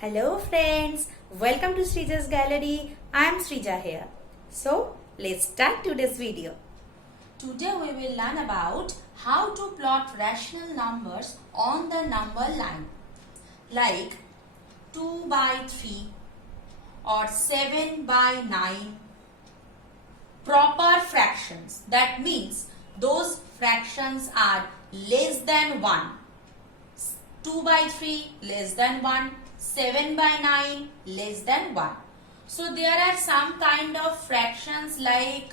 Hello friends, welcome to Srija's Gallery. I am Srija here. So let's start today's video. Today we will learn about how to plot rational numbers on the number line like 2 by 3 or 7 by 9 proper fractions. That means those fractions are less than 1. 2 by 3 less than 1. 7 by 9 less than 1. So there are some kind of fractions like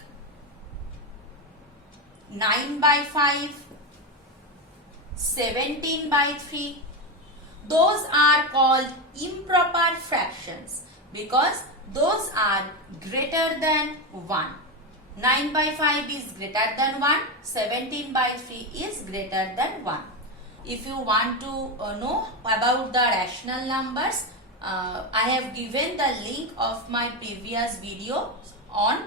9 by 5, 17 by 3. Those are called improper fractions because those are greater than 1. 9 by 5 is greater than 1, 17 by 3 is greater than 1. If you want to know about the rational numbers, I have given the link of my previous video on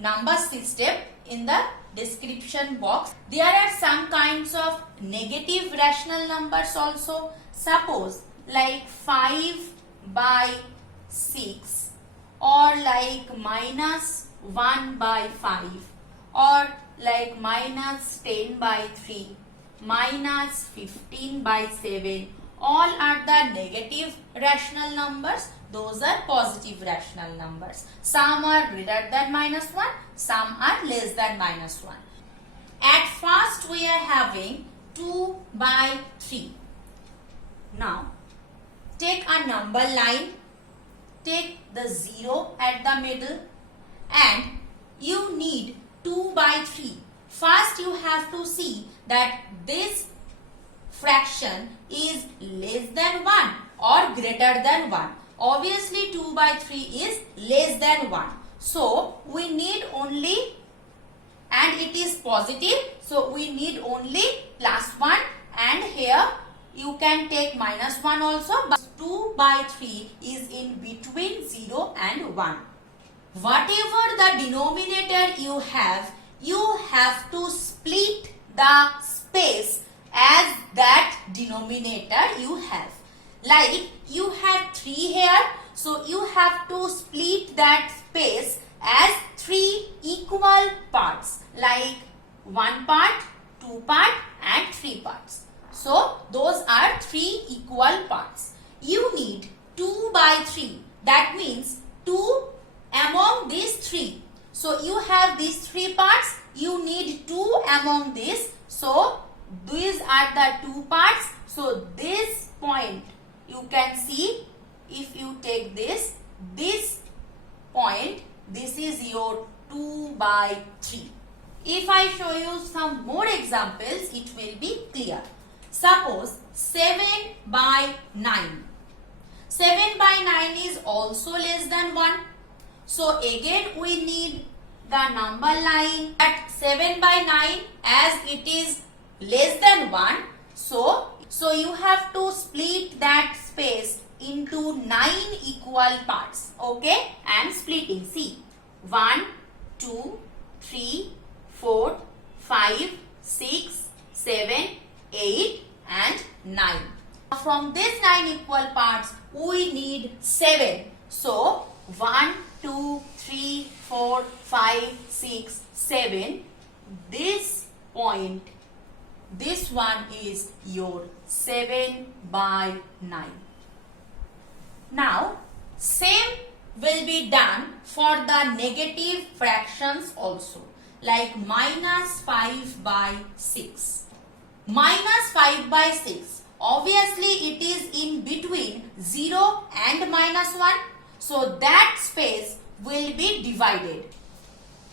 number system in the description box. There are some kinds of negative rational numbers also. Suppose like 5 by 6 or like minus 1 by 5 or like minus 10 by 3. Minus 15 by 7, all are the negative rational numbers. Those are positive rational numbers. Some are greater than minus 1, some are less than minus 1. At first we are having 2 by 3. Now take a number line, take the 0 at the middle and you need 2 by 3. First you have to see that this fraction is less than 1 or greater than 1. Obviously 2 by 3 is less than 1. So we need only, and it is positive, so we need only plus 1, and here you can take minus 1 also, but 2 by 3 is in between 0 and 1. Whatever the denominator you have to split the space as that denominator you have. Like you have 3 here, so you have to split that space as 3 equal parts, like 1 part, 2 part and 3 parts. So those are 3 equal parts. You need 2 by 3. That means 2 among these 3. So you have these 3 parts, you need 2 among this. So these are the 2 parts. So this point you can see, if you take this point, this is your 2 by 3. If I show you some more examples, it will be clear. Suppose 7 by 9. 7 by 9 is also less than 1. So again we need the number line at 7 by 9 as it is less than 1. So you have to split that space into 9 equal parts. Okay, I am splitting. See, 1, 2, 3, 4, 5, 6, 7, 8 and 9. From these 9 equal parts we need 7. So 1, 2, 3, 4, 5, 6, 7. This point, this one is your 7 by 9. Now, same will be done for the negative fractions also, like minus 5 by 6. Minus 5 by 6. Obviously, it is in between 0 and minus 1. So that space will be divided.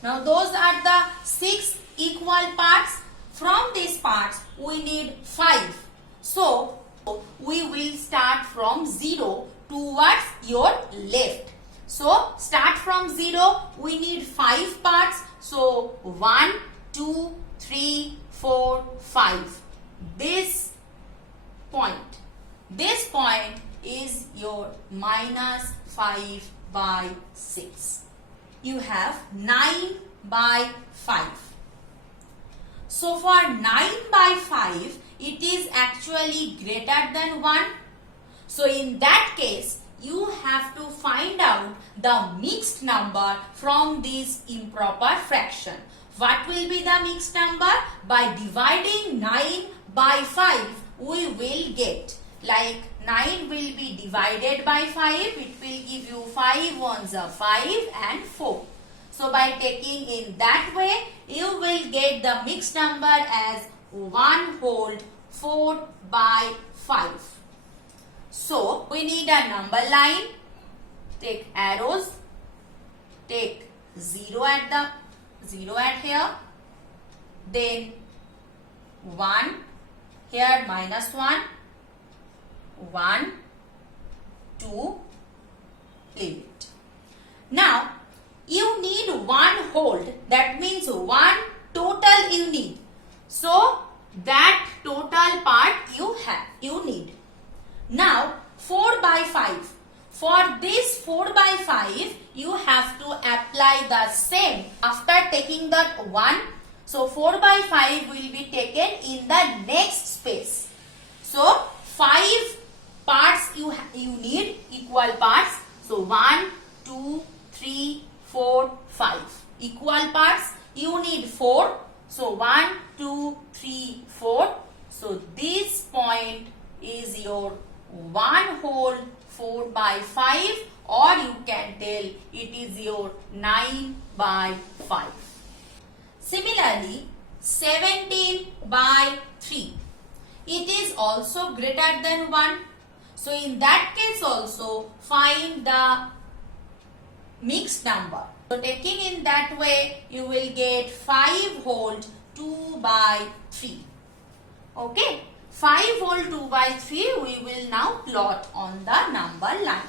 Now those are the 6 equal parts. From these parts we need 5. So we will start from 0 towards your left. So start from 0, we need 5 parts. So 1, 2, 3, 4, 5. This point is your minus 5 by 6. You have 9 by 5. So for 9 by 5, it is actually greater than 1. So in that case, you have to find out the mixed number from this improper fraction. What will be the mixed number? By dividing 9 by 5, we will get, like 9 will be divided by 5, it will give you 5 ones are 5 and 4. So by taking in that way, you will get the mixed number as 1 whole 4 by 5. So we need a number line. Take arrows. Take 0 at here. Then 1 here, minus 1. 1, 2, leave it. Now you need one hold. That means one total you need. So that total part you need. Now 4 by 5. For this 4 by 5, you have to apply the same after taking that 1. So 4 by 5 will be taken in the next space. So 5 parts you need, equal parts. So 1, 2, 3, 4, 5. Equal parts you need 4. So 1, 2, 3, 4. So this point is your 1 whole 4 by 5, or you can tell it is your 9 by 5. Similarly, 17 by 3. It is also greater than 1. So in that case also find the mixed number. So taking in that way, you will get 5 whole 2 by 3. Okay. 5 whole 2 by 3 we will now plot on the number line.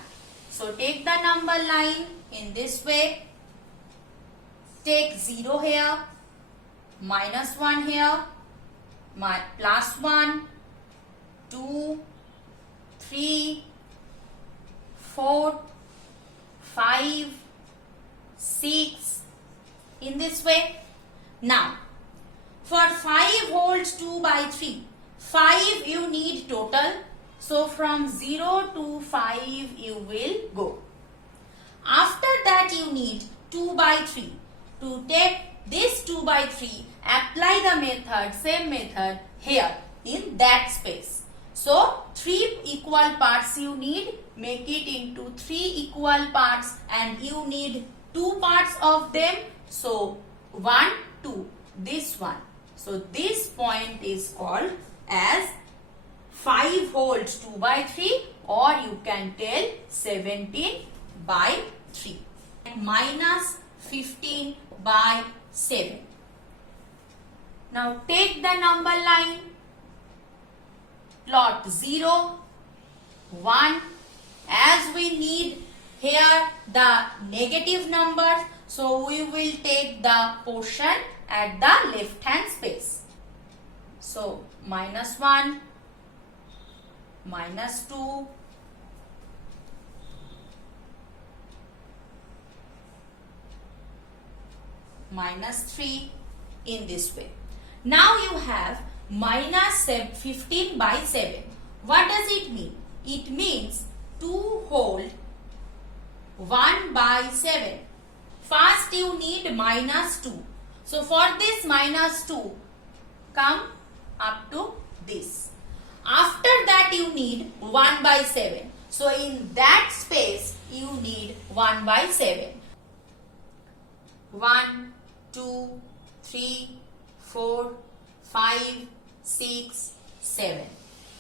So take the number line in this way. Take 0 here, minus 1 here, plus 1, 2, 3, 4, 5, 6 in this way. Now for 5 whole 2 by 3, 5 you need total. So from 0 to 5 you will go. After that you need 2 by 3. To take this 2 by 3, apply the method, same method here in that space. So 3 equal parts you need, make it into 3 equal parts, and you need 2 parts of them. So 1, 2, this one. So this point is called as 5 whole 2 by 3, or you can tell 17 by 3. Minus 15 by 7. Now take the number line, plot 0, 1. As we need here the negative numbers, so we will take the portion at the left hand space. So minus 1, minus 2, minus 3 in this way. Now you have minus 15 by 7. What does it mean? It means 2 whole 1 by 7. First you need minus 2. So for this minus 2, come up to this. After that you need 1 by 7. So in that space you need 1 by 7. 1, 2, 3, 4, 5, 6, 7.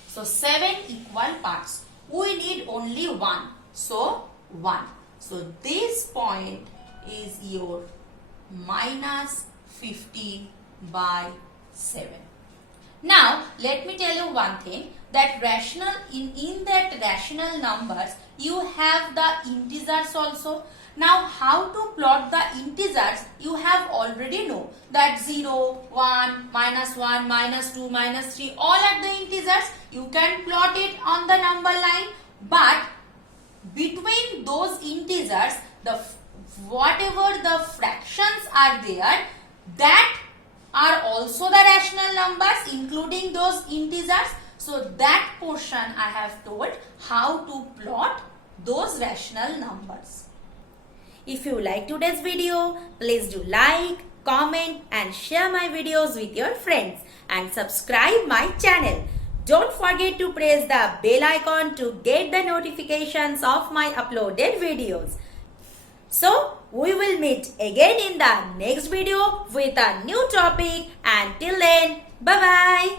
So 7 equal parts. We need only 1. So 1. So this point is your minus 15 by 7. Now let me tell you one thing, that rational in that rational numbers you have the integers also. Now how to plot the integers you have already know, that 0, 1, minus 1, minus 2, minus 3, all are the integers. You can plot it on the number line, but between those integers, whatever the fractions are there, that are also the rational numbers including those integers. So that portion I have told how to plot those rational numbers. If you like today's video, please do like, comment and share my videos with your friends and subscribe my channel. Don't forget to press the bell icon to get the notifications of my uploaded videos. So, we will meet again in the next video with a new topic. Until then, bye-bye.